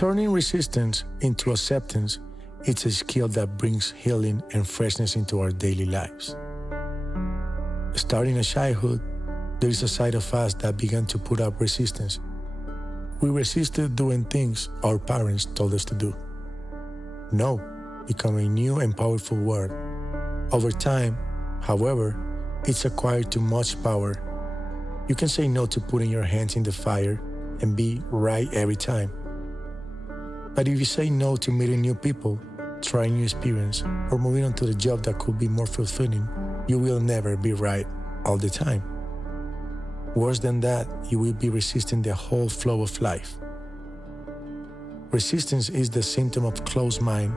Turning resistance into acceptance is a skill that brings healing and freshness into our daily lives. Starting in childhood, there is a side of us that began to put up resistance. We resisted doing things our parents told us to do. No became a new and powerful word. Over time, however, it's acquired too much power. You can say no to putting your hands in the fire and be right every time. But if you say no to meeting new people, trying new experience, or moving on to the job that could be more fulfilling, you will never be right all the time. Worse than that, you will be resisting the whole flow of life. Resistance is the symptom of closed mind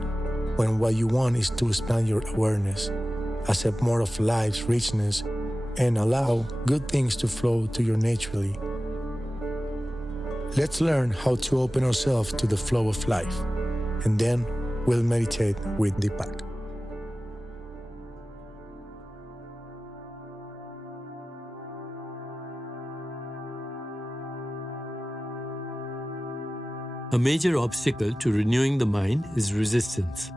when what you want is to expand your awareness, accept more of life's richness, and allow good things to flow to you naturally. Let's learn how to open ourselves to the flow of life, and then we'll meditate with Deepak. A major obstacle to renewing the mind is resistance.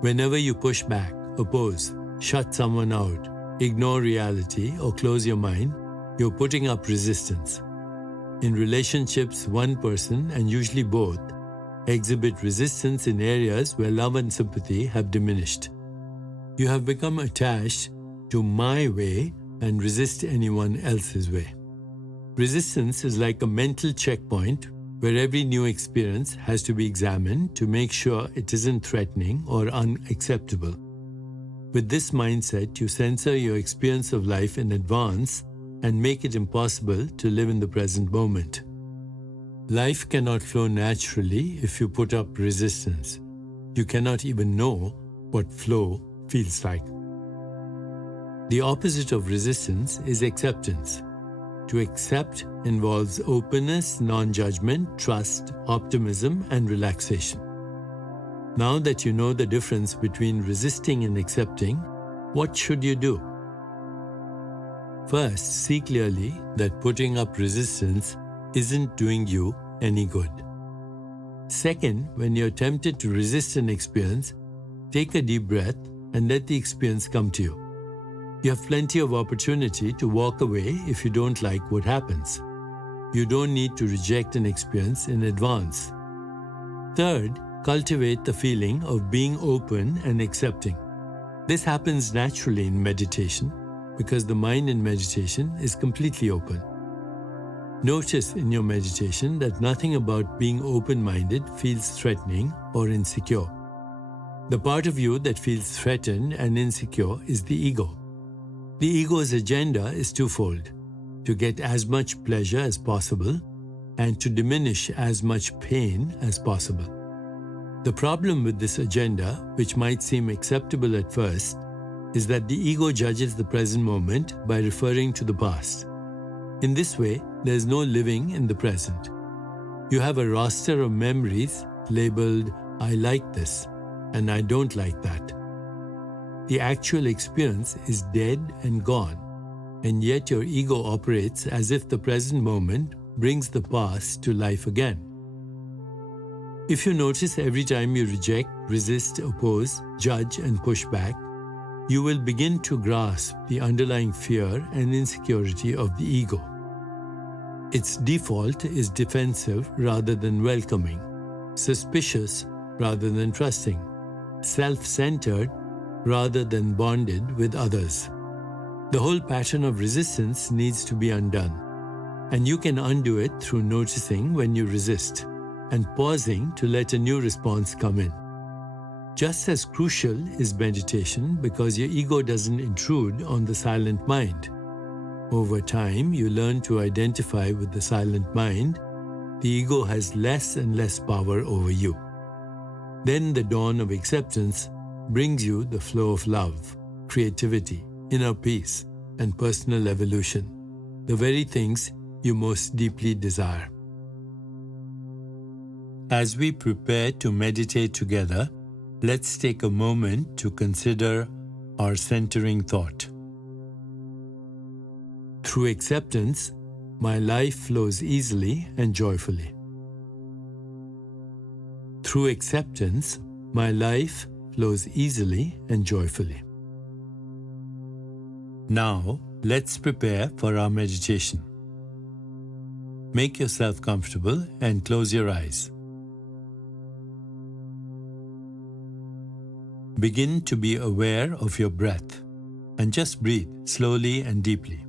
Whenever you push back, oppose, shut someone out, ignore reality, or close your mind, you're putting up resistance. In relationships, one person, and usually both, exhibit resistance in areas where love and sympathy have diminished. You have become attached to my way and resist anyone else's way. Resistance is like a mental checkpoint where every new experience has to be examined to make sure it isn't threatening or unacceptable. With this mindset, you censor your experience of life in advance and make it impossible to live in the present moment. Life cannot flow naturally if you put up resistance. You cannot even know what flow feels like. The opposite of resistance is acceptance. To accept involves openness, non-judgment, trust, optimism, and relaxation. Now that you know the difference between resisting and accepting, what should you do? First, see clearly that putting up resistance isn't doing you any good. Second, when you're tempted to resist an experience, take a deep breath and let the experience come to you. You have plenty of opportunity to walk away if you don't like what happens. You don't need to reject an experience in advance. Third, cultivate the feeling of being open and accepting. This happens naturally in meditation because the mind in meditation is completely open. Notice in your meditation that nothing about being open-minded feels threatening or insecure. The part of you that feels threatened and insecure is the ego. The ego's agenda is twofold: to get as much pleasure as possible and to diminish as much pain as possible. The problem with this agenda, which might seem acceptable at first, is that the ego judges the present moment by referring to the past. In this way, there is no living in the present. You have a roster of memories labeled, "I like this," and "I don't like that." The actual experience is dead and gone, and yet your ego operates as if the present moment brings the past to life again. If you notice every time you reject, resist, oppose, judge, and push back, you will begin to grasp the underlying fear and insecurity of the ego. Its default is defensive rather than welcoming, suspicious rather than trusting, self-centered rather than bonded with others. The whole pattern of resistance needs to be undone, and you can undo it through noticing when you resist and pausing to let a new response come in. Just as crucial is meditation because your ego doesn't intrude on the silent mind. Over time, you learn to identify with the silent mind. The ego has less and less power over you. Then the dawn of acceptance brings you the flow of love, creativity, inner peace, and personal evolution, the very things you most deeply desire. As we prepare to meditate together, let's take a moment to consider our centering thought. Through acceptance, my life flows easily and joyfully. Through acceptance, my life flows easily and joyfully. Now, let's prepare for our meditation. Make yourself comfortable and close your eyes. Begin to be aware of your breath and just breathe slowly and deeply.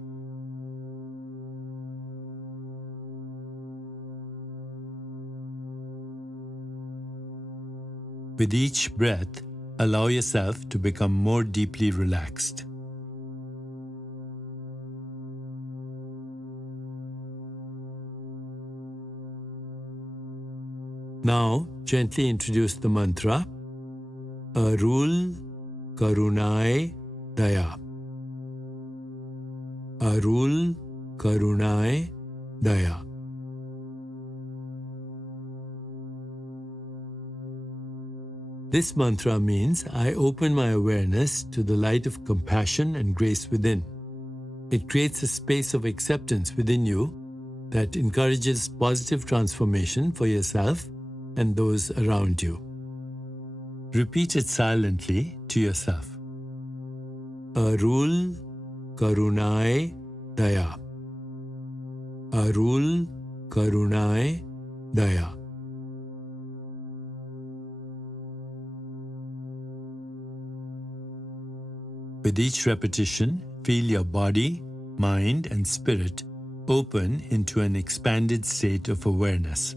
With each breath, allow yourself to become more deeply relaxed. Now, gently introduce the mantra, Arul Karunai Daya. Arul Karunai Daya. This mantra means I open my awareness to the light of compassion and grace within. It creates a space of acceptance within you that encourages positive transformation for yourself and those around you. Repeat it silently to yourself. Arul Karunai Daya. Arul Karunai Daya. With each repetition, feel your body, mind, and spirit open into an expanded state of awareness.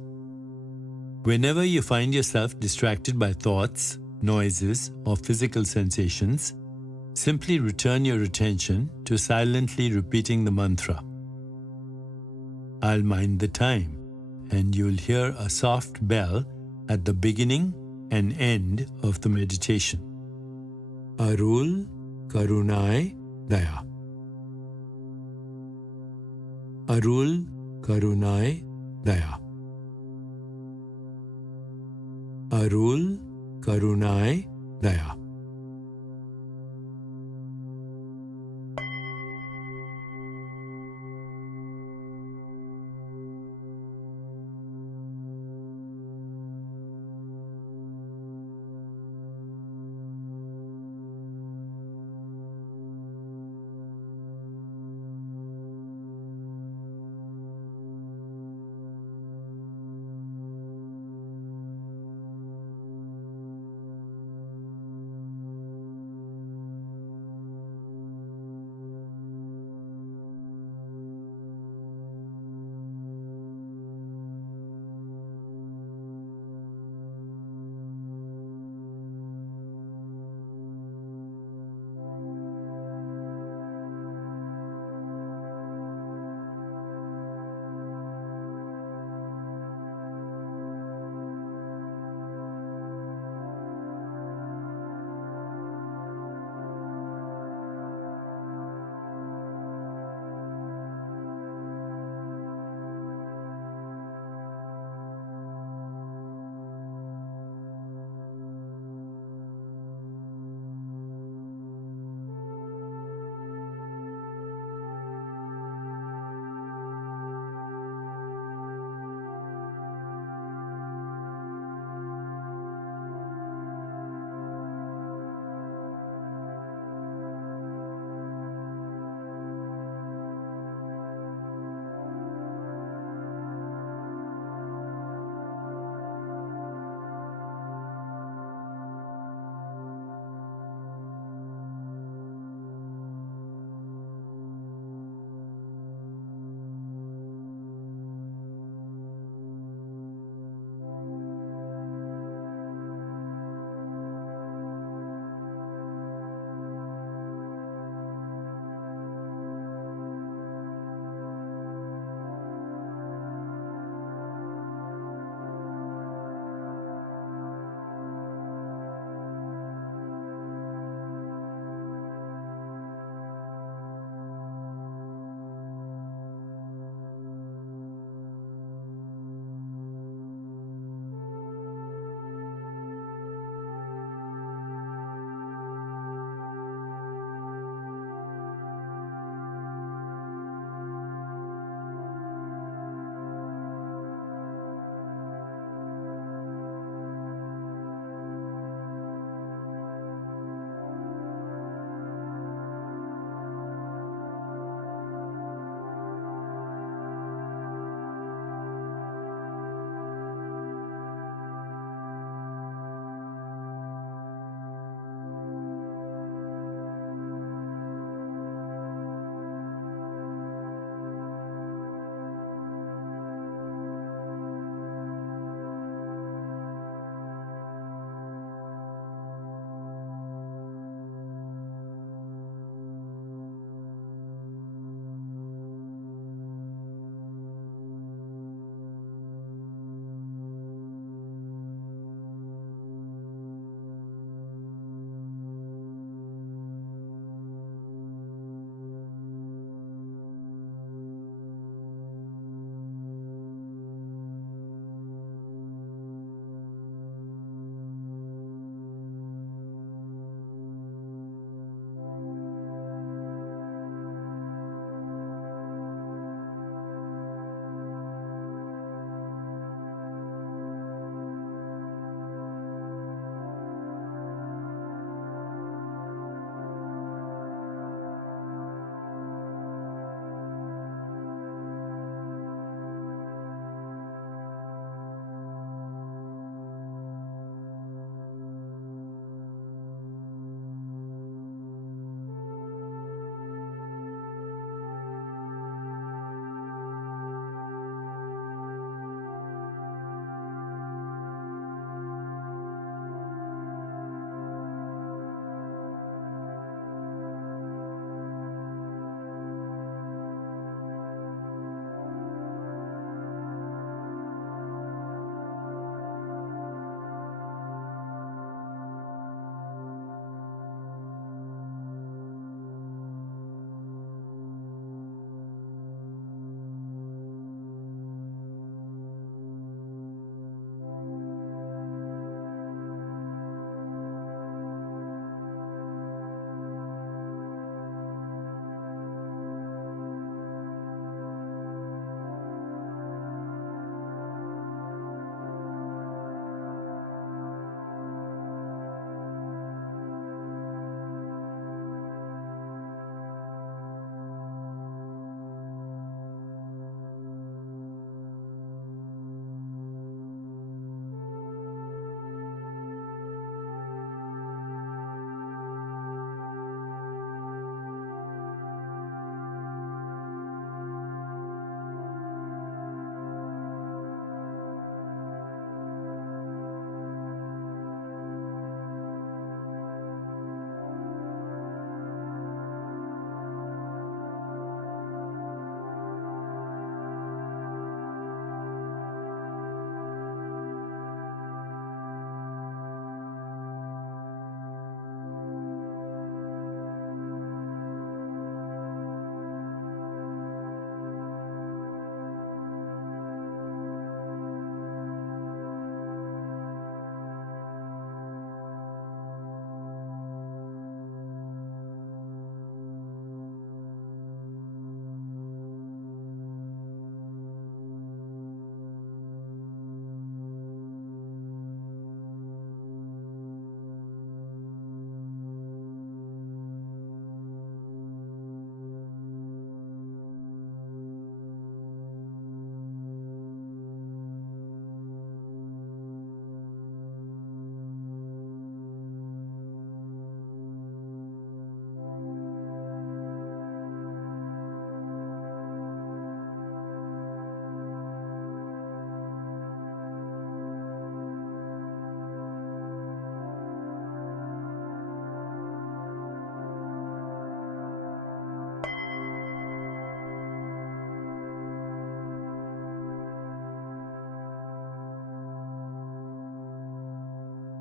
Whenever you find yourself distracted by thoughts, noises, or physical sensations, simply return your attention to silently repeating the mantra. I'll mind the time, and you'll hear a soft bell at the beginning and end of the meditation. Arul Karunai Daya. Arul Karunai Daya. Arul Karunai Daya.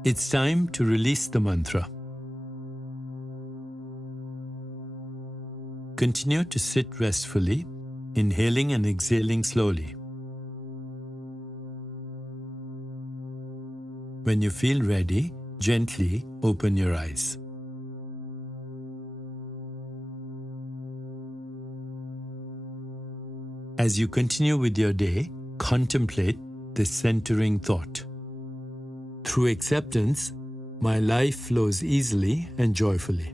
It's time to release the mantra. Continue to sit restfully, inhaling and exhaling slowly. When you feel ready, gently open your eyes. As you continue with your day, contemplate this centering thought. Through acceptance, my life flows easily and joyfully.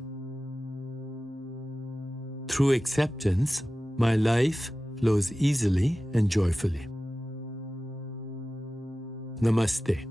Through acceptance, my life flows easily and joyfully. Namaste.